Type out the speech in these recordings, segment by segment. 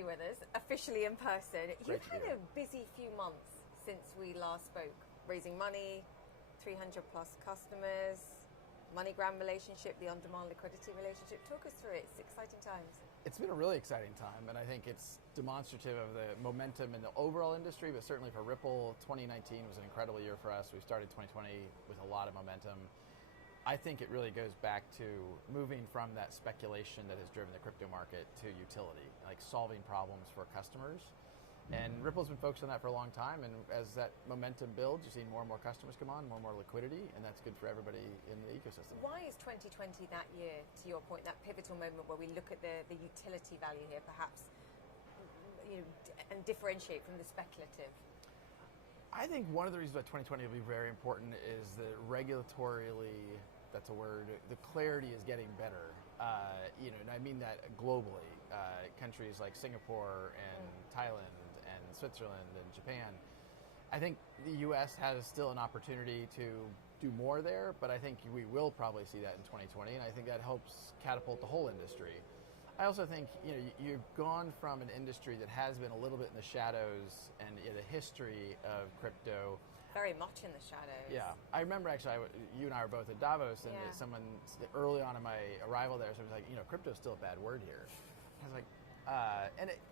you with us, officially in person. You've had here. a busy few months since we last spoke. Raising money, 300 plus customers, MoneyGram relationship, the on-demand liquidity relationship. Talk us through it. It's exciting times. It's been a really exciting time, and I think it's demonstrative of the momentum in the overall industry, but certainly for Ripple, 2019 was an incredible year for us. We started 2020 with a lot of momentum. I think it really goes back to moving from that speculation that has driven the crypto market to utility, like solving problems for customers. And Ripple's been focused on that for a long time, and as that momentum builds, you're seeing more and more customers come on, more and more liquidity, and that's good for everybody in the ecosystem. Why is 2020 that year, to your point, that pivotal moment where we look at the utility value here, perhaps, and differentiate from the speculative? I think one of the reasons why 2020 will be very important is that regulatorily, that's a word, the clarity is getting better. And I mean that globally. Countries like Singapore and Thailand and Switzerland and Japan. I think the US has still an opportunity to do more there, but I think we will probably see that in 2020, and I think that helps catapult the whole industry. I also think you've gone from an industry that has been a little bit in the shadows and the history of crypto. Very much in the shadows. Yeah. I remember actually, you and I were both at Davos, and someone, early on in my arrival there, someone was like, crypto's still a bad word here. I was like,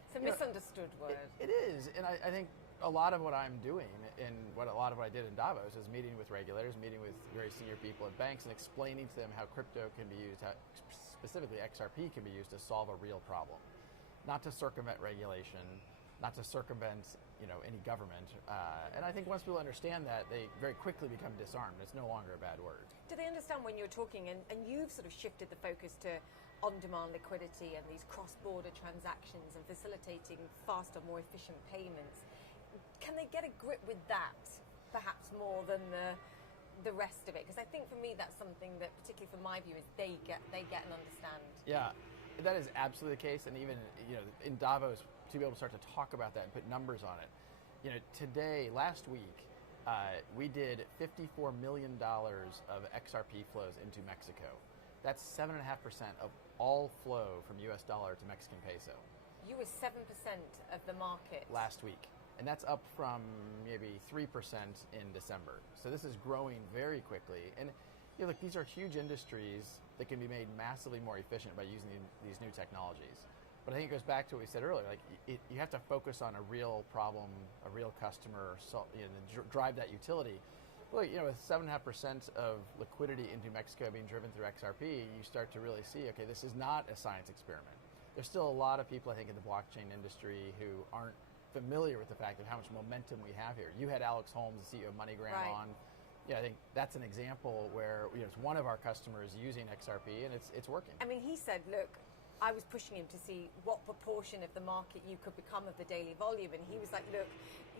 it's a misunderstood word. It is, and I think a lot of what I'm doing and a lot of what I did in Davos is meeting with regulators, meeting with very senior people at banks and explaining to them how crypto can be used, how specifically XRP can be used to solve a real problem. Not to circumvent regulation, not to circumvent any government. And I think once people understand that, they very quickly become disarmed. It's no longer a bad word. Do they understand when you're talking, and you've sort of shifted the focus to on-demand liquidity and these cross-border transactions and facilitating faster, more efficient payments? Can they get a grip with that, perhaps more than the rest of it? Because I think for me that's something that, particularly from my view, is they get and understand. Yeah, that is absolutely the case. And even in Davos, to be able to start to talk about that and put numbers on it. Last week, we did $54 million of XRP flows into Mexico. That's 7.5% of all flow from US dollar to Mexican peso. You were 7% of the market. Last week. And that's up from maybe 3% in December. So this is growing very quickly. And these are huge industries that can be made massively more efficient by using these new technologies. But I think it goes back to what we said earlier. You have to focus on a real problem, a real customer, drive that utility. Well, with 7.5% of liquidity into Mexico being driven through XRP, you start to really see, okay, this is not a science experiment. There's still a lot of people, I think, in the blockchain industry who aren't familiar with the fact of how much momentum we have here. You had Alex Holmes, the CEO of MoneyGram, on. I think that's an example where it's one of our customers using XRP, and it's working. I mean, he said, look, I was pushing him to see what proportion of the market you could become of the daily volume, and he was like, look,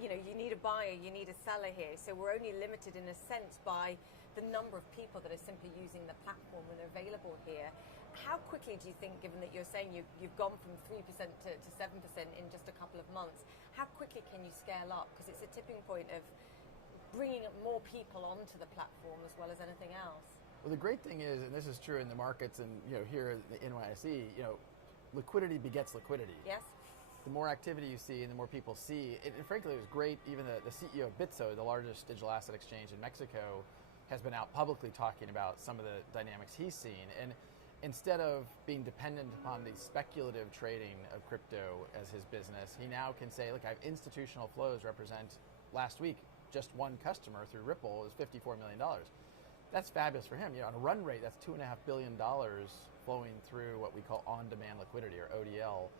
you need a buyer, you need a seller here, so we're only limited in a sense by the number of people that are simply using the platform and available here. How quickly do you think, given that you're saying you've gone from 3% to 7% in just a couple of months, how quickly can you scale up? Because it's a tipping point of bringing more people onto the platform as well as anything else. Well, the great thing is, and this is true in the markets and here at the NYSE, liquidity begets liquidity. Yes. The more activity you see and the more people see, and frankly, it was great. Even the CEO of Bitso, the largest digital asset exchange in Mexico, has been out publicly talking about some of the dynamics he's seen. And instead of being dependent upon the speculative trading of crypto as his business, he now can say, look, I have institutional flows represent, last week, just one customer through Ripple is $54 million. That's fabulous for him. On a run rate, that's $2.5 billion flowing through what we call on-demand liquidity, or ODL.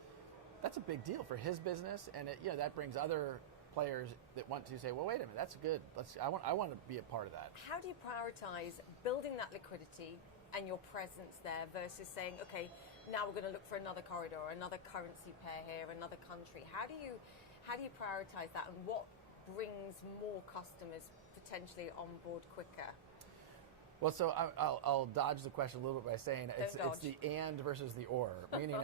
That's a big deal for his business, and that brings other players that want to say, well, wait a minute, that's good. I want to be a part of that. How do you prioritize building that liquidity and your presence there versus saying, okay, now we're going to look for another corridor, another currency pair here, another country? How do you prioritize that, and what brings more customers potentially on board quicker? Well, so I'll dodge the question a little bit by saying it's the and versus the or, meaning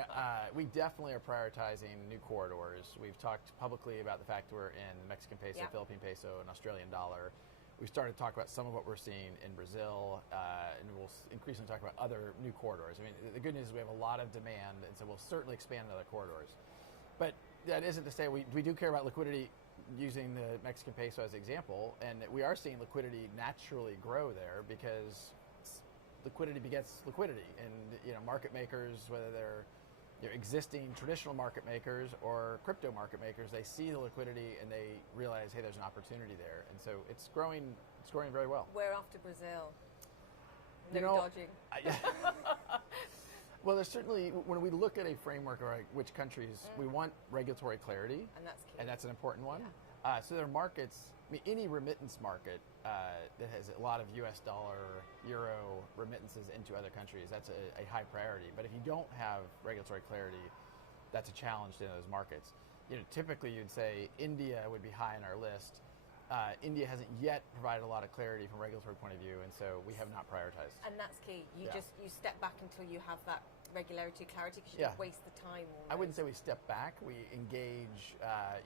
we definitely are prioritizing new corridors. We've talked publicly about the fact we're in Mexican peso, Philippine peso, and Australian dollar. We've started to talk about some of what we're seeing in Brazil, and we'll increasingly talk about other new corridors. I mean, the good news is we have a lot of demand, and so we'll certainly expand in other corridors. But that isn't to say we do care about liquidity, using the Mexican peso as an example, and we are seeing liquidity naturally grow there because liquidity begets liquidity, and market makers, whether they're existing traditional market makers or crypto market makers, they see the liquidity and they realize, hey, there's an opportunity there, and so it's growing very well. We're after Brazil. No dodging. Well, there's certainly, when we look at a framework of which countries, we want regulatory clarity, and that's key. And that's an important one. Yeah. So there are markets, any remittance market that has a lot of US dollar, euro remittances into other countries, that's a high priority. But if you don't have regulatory clarity, that's a challenge in those markets. Typically you'd say India would be high on our list. India hasn't yet provided a lot of clarity from a regulatory point of view, and so we have not prioritized. And that's key. You step back until you have that regularity clarity, because you don't waste the time. Almost. I wouldn't say we step back. We engage.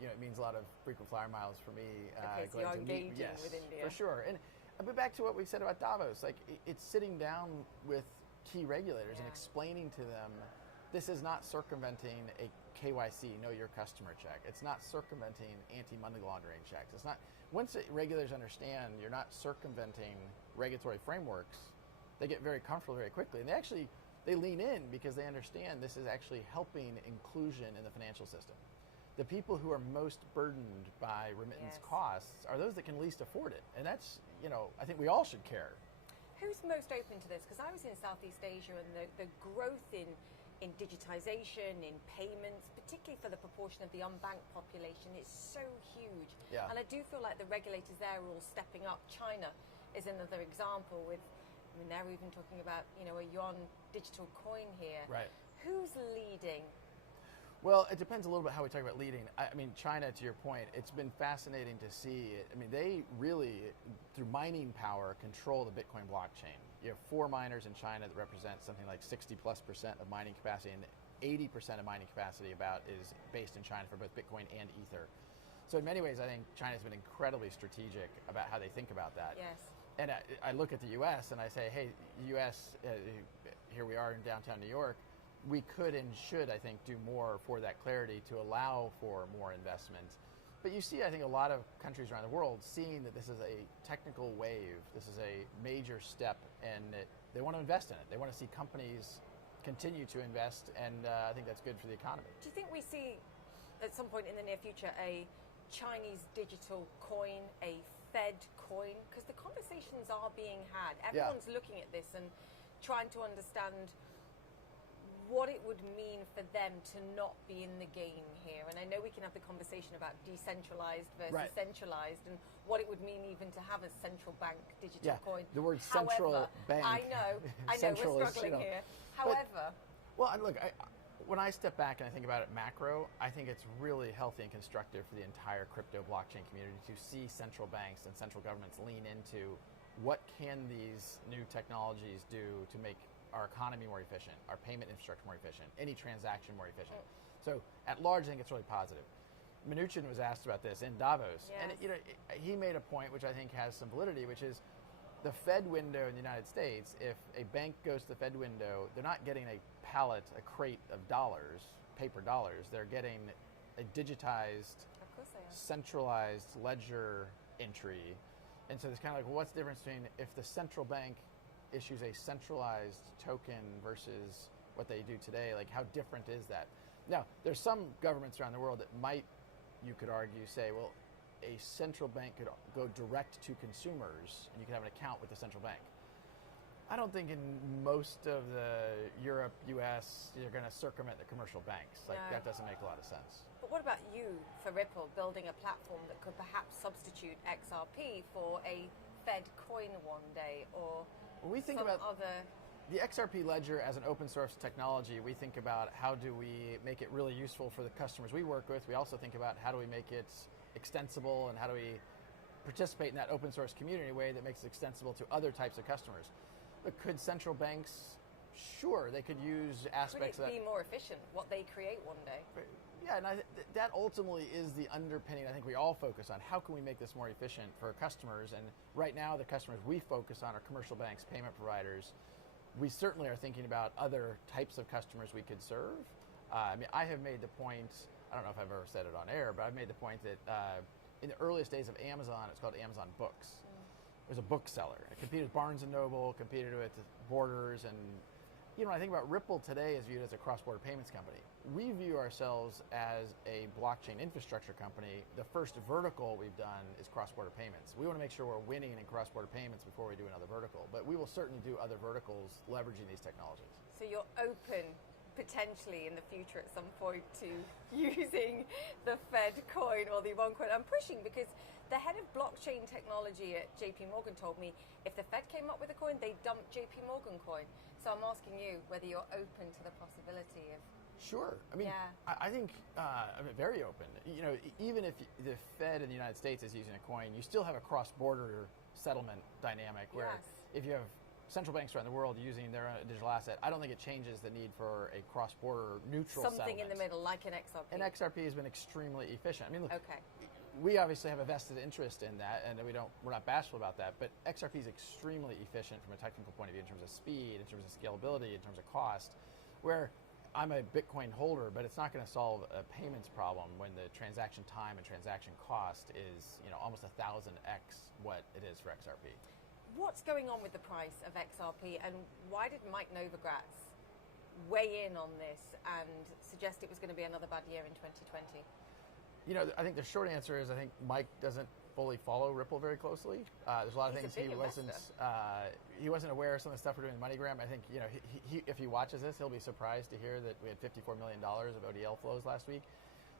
It means a lot of frequent flyer miles for me. Okay, so you're engaging with India. For sure. And but back to what we said about Davos, like it's sitting down with key regulators and explaining to them, this is not circumventing a KYC, know your customer check. It's not circumventing anti-money laundering checks. It's not. Once regulators understand you're not circumventing regulatory frameworks, they get very comfortable very quickly, and they lean in because they understand this is actually helping inclusion in the financial system. The people who are most burdened by remittance costs are those that can least afford it, and that's, I think we all should care. Who's most open to this? Because I was in Southeast Asia, and the growth in digitization, in payments, particularly for the proportion of the unbanked population, is so huge. Yeah. And I do feel like the regulators there are all stepping up. China is another example with, they're even talking about, a yuan digital coin here. Right. Who's leading? Well, it depends a little bit how we talk about leading. China, to your point, it's been fascinating to see. They really, through mining power, control the Bitcoin blockchain. You have 4 miners in China that represent something like 60+% of mining capacity, and 80% of mining capacity is based in China for both Bitcoin and Ether. So in many ways, I think China's been incredibly strategic about how they think about that. Yes. And I look at the U.S. and I say, hey, U.S., here we are in downtown New York, we could and should, I think, do more for that clarity to allow for more investment. But you see, I think, a lot of countries around the world seeing that this is a technical wave, this is a major step, and they want to invest in it. They want to see companies continue to invest, and I think that's good for the economy. Do you think we see, at some point in the near future, a Chinese digital coin, a Fed coin? Because the conversations are being had. Everyone's looking at this and trying to understand what it would mean for them to not be in the game here. And I know we can have the conversation about decentralized versus centralized, and what it would mean even to have a central bank digital coin. The word central bank. I know, we're struggling here. However. Look, when I step back and I think about it macro, I think it's really healthy and constructive for the entire crypto blockchain community to see central banks and central governments lean into what can these new technologies do to make our economy more efficient, our payment infrastructure more efficient, any transaction more efficient. So at large, I think it's really positive. Mnuchin was asked about this in Davos, and he made a point which I think has some validity, which is the Fed window in the United States. If a bank goes to the Fed window, they're not getting a crate of dollars, paper dollars. They're getting a digitized, centralized ledger entry. And so it's kind of like, well, what's the difference between if the central bank issues a centralized token versus what they do today? Like, how different is that? Now, there's some governments around the world that might, you could argue, say, well, a central bank could go direct to consumers and you could have an account with the central bank. I don't think in most of the Europe, US, you're going to circumvent the commercial banks. That doesn't make a lot of sense. But what about you, for Ripple, building a platform that could perhaps substitute XRP for a Fed coin one day, or we think about the XRP ledger as an open source technology. We think about how do we make it really useful for the customers we work with. We also think about how do we make it extensible and how do we participate in that open source community in a way that makes it extensible to other types of customers. But could central banks? Sure, they could use aspects of that. Could it be more efficient, what they create one day? Yeah, and that ultimately is the underpinning I think we all focus on. How can we make this more efficient for customers? And right now, the customers we focus on are commercial banks, payment providers. We certainly are thinking about other types of customers we could serve. I have made the point I don't know if I've ever said it on air, but I've made the point that in the earliest days of Amazon, it's called Amazon Books. It was a bookseller. It competed with Barnes & Noble, competed with Borders, and when I think about Ripple today is viewed as a cross-border payments company. We view ourselves as a blockchain infrastructure company. The first vertical we've done is cross-border payments. We want to make sure we're winning in cross-border payments before we do another vertical, but we will certainly do other verticals leveraging these technologies. So you're open potentially in the future at some point to using the Fed coin or the one coin. I'm pushing because the head of blockchain technology at JP Morgan told me if the Fed came up with a coin, they dumped JP Morgan coin. So I'm asking you whether you're open to the possibility of... Sure. I mean, I think I'm very open. Even if the Fed in the United States is using a coin, you still have a cross-border settlement dynamic where if you have central banks around the world using their own digital asset, I don't think it changes the need for a cross-border neutral something settlement. In the middle, like an XRP. And XRP has been extremely efficient. I mean, look, we obviously have a vested interest in that, and we're not bashful about that, but XRP is extremely efficient from a technical point of view in terms of speed, in terms of scalability, in terms of cost, where I'm a Bitcoin holder, but it's not going to solve a payments problem when the transaction time and transaction cost is almost 1,000x what it is for XRP. What's going on with the price of XRP, and why did Mike Novogratz weigh in on this and suggest it was going to be another bad year in 2020? I think the short answer is I think Mike doesn't fully follow Ripple very closely. There's a lot of things he wasn't aware of some of the stuff we're doing in MoneyGram. I think he if he watches this, he'll be surprised to hear that we had $54 million of ODL flows last week.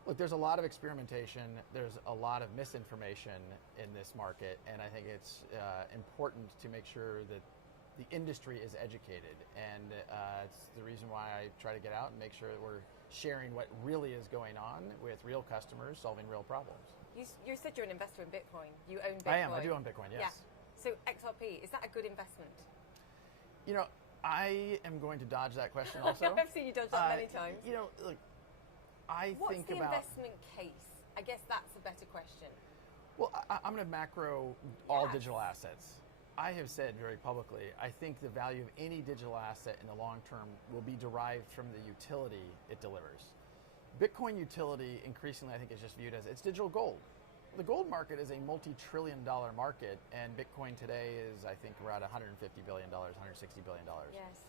Look, there's a lot of experimentation. There's a lot of misinformation in this market, and I think it's important to make sure that the industry is educated. And it's the reason why I try to get out and make sure that we're sharing what really is going on with real customers solving real problems. You said you're an investor in Bitcoin. You own Bitcoin. I do own Bitcoin, yes. Yeah. So XRP, is that a good investment? I am going to dodge that question also. I've seen you dodge that many times. Look, What's the investment case? I guess that's a better question. Well, I'm going to macro all digital assets. I have said very publicly, I think the value of any digital asset in the long term will be derived from the utility it delivers. Bitcoin utility increasingly, I think, is just viewed as it's digital gold. The gold market is a multi-trillion-dollar market, and Bitcoin today is, I think, around $150 billion, $160 billion. Yes.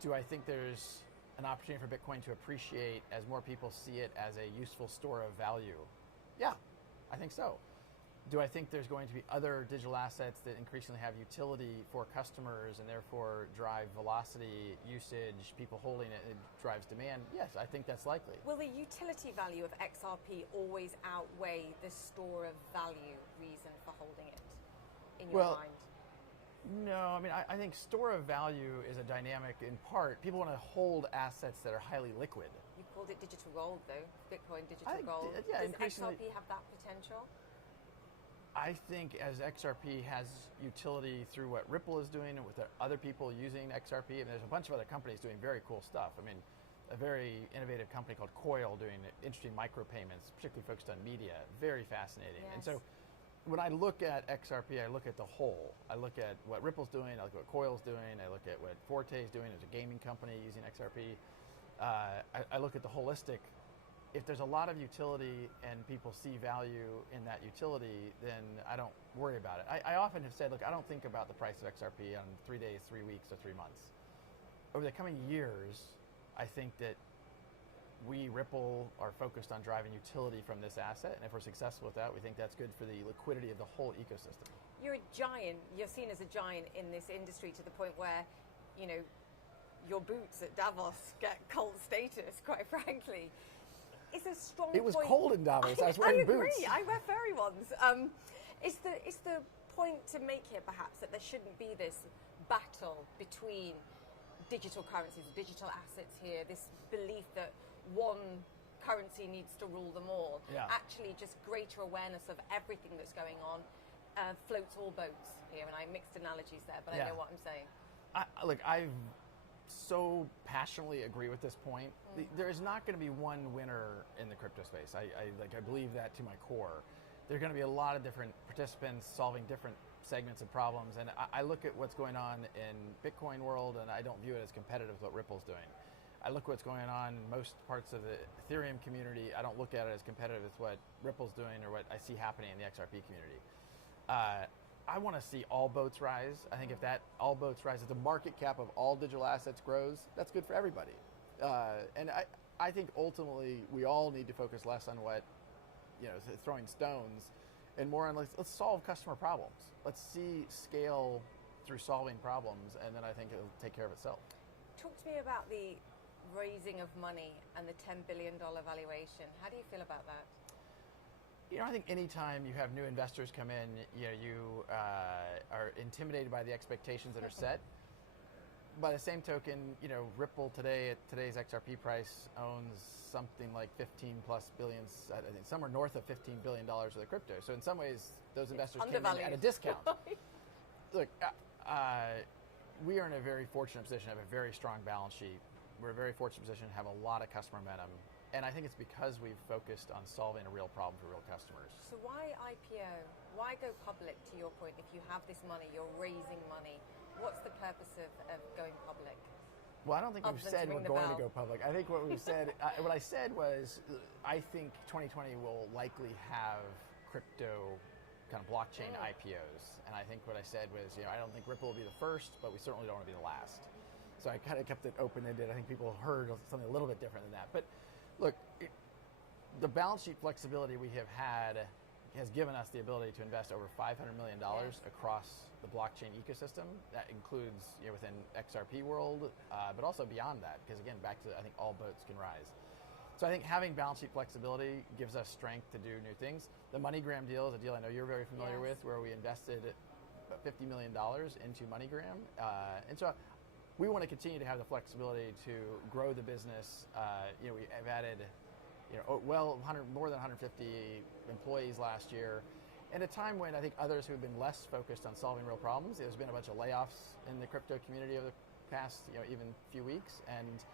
Do I think there's an opportunity for Bitcoin to appreciate as more people see it as a useful store of value? Yeah, I think so. Do I think there's going to be other digital assets that increasingly have utility for customers and therefore drive velocity, usage, people holding it, it drives demand? Yes, I think that's likely. Will the utility value of XRP always outweigh the store of value reason for holding it in your mind? No, I mean, I think store of value is a dynamic in part. People want to hold assets that are highly liquid. You called it digital gold, though. Bitcoin digital gold. Yeah, does XRP have that potential? I think as XRP has utility through what Ripple is doing and with the other people using XRP, and there's a bunch of other companies doing very cool stuff. I mean, a very innovative company called Coil doing interesting micropayments, particularly focused on media. Very fascinating. Yes. And so when I look at XRP, I look at the whole. I look at what Ripple's doing, I look at what Coil's doing, I look at what Forte's doing as a gaming company using XRP. I look at the holistic. If there's a lot of utility and people see value in that utility, then I don't worry about it. I often have said, look, I don't think about the price of XRP on 3 days, 3 weeks, or 3 months. Over the coming years, I think that we, Ripple, are focused on driving utility from this asset, and if we're successful with that, we think that's good for the liquidity of the whole ecosystem. You're a giant. You're seen as a giant in this industry to the point where, your boots at Davos get cult status, quite frankly. It's a strong point. It was cold in Davos. I was wearing boots. I wear furry ones. Is the point to make here perhaps that there shouldn't be this battle between digital currencies, digital assets here, this belief that one currency needs to rule them all? Yeah. Actually, just greater awareness of everything that's going on floats all boats here. And I mixed analogies there, but I know what I'm saying. I so passionately agree with this point. There is not going to be one winner in the crypto space. I believe that to my core. There are going to be a lot of different participants solving different segments of problems, and I look at what's going on in Bitcoin world, and I don't view it as competitive with what Ripple's doing. I look what's going on in most parts of the Ethereum community. I don't look at it as competitive as what Ripple's doing or what I see happening in the XRP community. I want to see all boats rise. I think if that all boats rise, if the market cap of all digital assets grows, that's good for everybody. And I think ultimately we all need to focus less on what, throwing stones, and more on let's solve customer problems. Let's see scale through solving problems, and then I think it'll take care of itself. Talk to me about the raising of money and the $10 billion valuation. How do you feel about that? I think anytime you have new investors come in, you are intimidated by the expectations that are set. By the same token, Ripple today at today's XRP price owns something like 15 plus billions, I think somewhere north of $15 billion of the crypto. So in some ways, those investors came in at a discount. Look, we are in a very fortunate position to have a very strong balance sheet. We're in a very fortunate position to have a lot of customer momentum. And I think it's because we've focused on solving a real problem for real customers. So why IPO? Why go public, to your point? If you have this money, you're raising money. What's the purpose of going public? Well, I don't think we've said we're going to go public. I think what we've said, what I said was, I think 2020 will likely have crypto kind of blockchain IPOs. And I think what I said was, I don't think Ripple will be the first, but we certainly don't want to be the last. So I kind of kept it open-ended. I think people heard something a little bit different than that. But look, the balance sheet flexibility we have had has given us the ability to invest over $500 million across the blockchain ecosystem. That includes within XRP world, but also beyond that, because again, back to, I think all boats can rise. So I think having balance sheet flexibility gives us strength to do new things. The MoneyGram deal is a deal I know you're very familiar with, where we invested about $50 million into MoneyGram. And so we want to continue to have the flexibility to grow the business. We have added, more than 150 employees last year. And a time when I think others who have been less focused on solving real problems, there's been a bunch of layoffs in the crypto community over the past, even few weeks. And,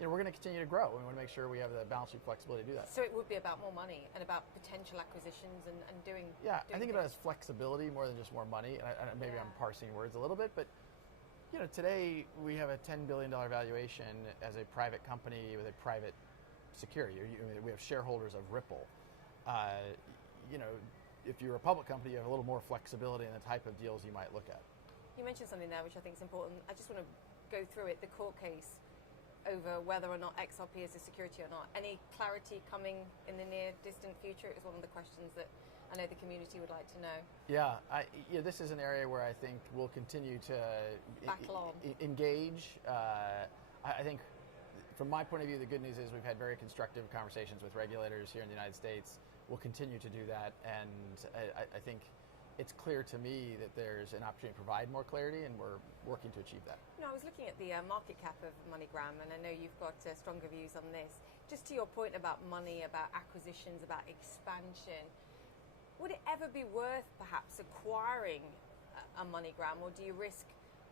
we're going to continue to grow. We want to make sure we have the balance sheet flexibility to do that. So it would be about more money and about potential acquisitions and doing. Yeah, I think about it as flexibility more than just more money. And maybe I'm parsing words a little bit, but today we have a $10 billion valuation as a private company with a private security. We have shareholders of Ripple. If you're a public company, you have a little more flexibility in the type of deals you might look at. You mentioned something there which I think is important. I just want to go through it, the court case over whether or not XRP is a security or not. Any clarity coming in the near distant future? It was one of the questions that I know the community would like to know. Yeah, this is an area where I think we'll continue to engage. I think from my point of view, the good news is we've had very constructive conversations with regulators here in the United States. We'll continue to do that, and I think it's clear to me that there's an opportunity to provide more clarity, and we're working to achieve that. I was looking at the market cap of MoneyGram, and I know you've got stronger views on this. Just to your point about money, about acquisitions, about expansion, would it ever be worth perhaps acquiring a MoneyGram, or do you risk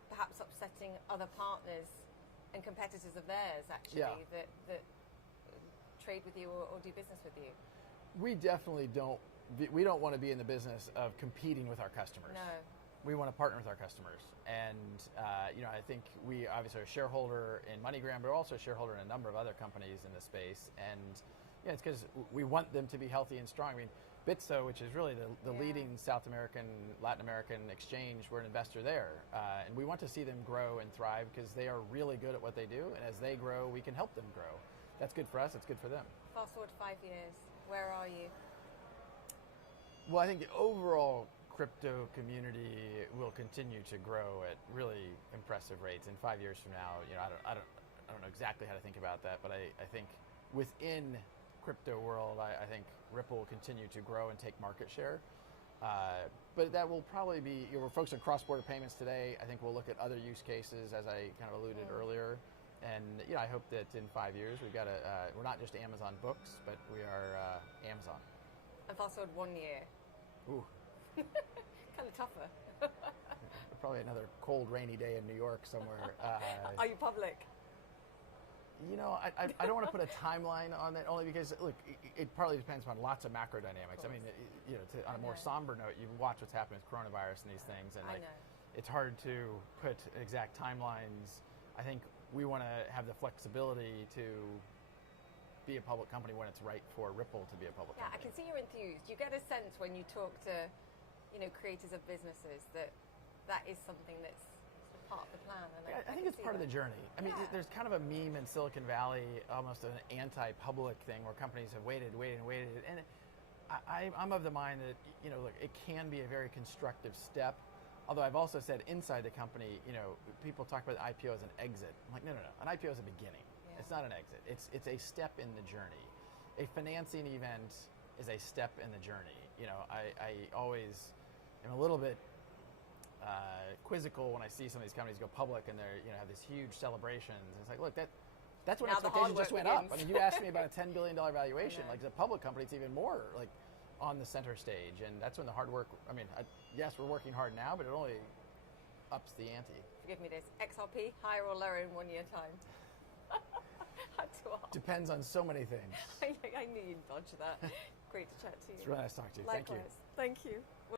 perhaps upsetting other partners and competitors of theirs, actually, that trade with you or do business with you? We definitely don't. We don't want to be in the business of competing with our customers. No. We want to partner with our customers. And, I think we obviously are a shareholder in MoneyGram, but we're also a shareholder in a number of other companies in the space. And it's because we want them to be healthy and strong. I mean, Bitso, which is really the leading South American, Latin American exchange, we're an investor there. And we want to see them grow and thrive because they are really good at what they do. And as they grow, we can help them grow. That's good for us. It's good for them. Fast forward 5 years. Where are you? Well, I think the overall crypto community will continue to grow at really impressive rates. In 5 years from now, I don't know exactly how to think about that, but I think within crypto world, I think Ripple will continue to grow and take market share. But that will probably be, we're focused on cross-border payments today. I think we'll look at other use cases, as I kind of alluded earlier. And I hope that in 5 years we've got we're not just Amazon Books, but we are Amazon. And fast forward 1 year. Ooh. Kind of tougher. Probably another cold, rainy day in New York somewhere. Are you public? I don't want to put a timeline on it, only because, look, it partly depends on lots of macro dynamics. I mean, on a more somber note, you watch what's happening with coronavirus and these things, and it's hard to put exact timelines. I think we want to have the flexibility to be a public company when it's right for Ripple to be a public company. I can see you're enthused. You get a sense when you talk to, creators of businesses that is something that's part of the plan. And I think it's part of the journey. I mean, there's kind of a meme in Silicon Valley, almost an anti-public thing where companies have waited. And I'm of the mind that, look, it can be a very constructive step. Although I've also said inside the company, people talk about the IPO as an exit. I'm like, no. An IPO is a beginning. Yeah. It's not an exit. It's a step in the journey. A financing event is a step in the journey. I always am a little bit quizzical when I see some of these companies go public and they're have these huge celebrations. And it's like, look, that's when expectations just went up. I mean, you asked me about a $10 billion valuation. Like as a public company, it's even more like on the center stage, and that's when the hard work. I mean, yes, we're working hard now, but it only ups the ante. Forgive me, this XRP higher or lower in 1 year time? Had to ask. Depends on so many things. I knew you'd dodge that. Great to chat to you. It's really nice talking to you. Likewise. Thank you. Thank you.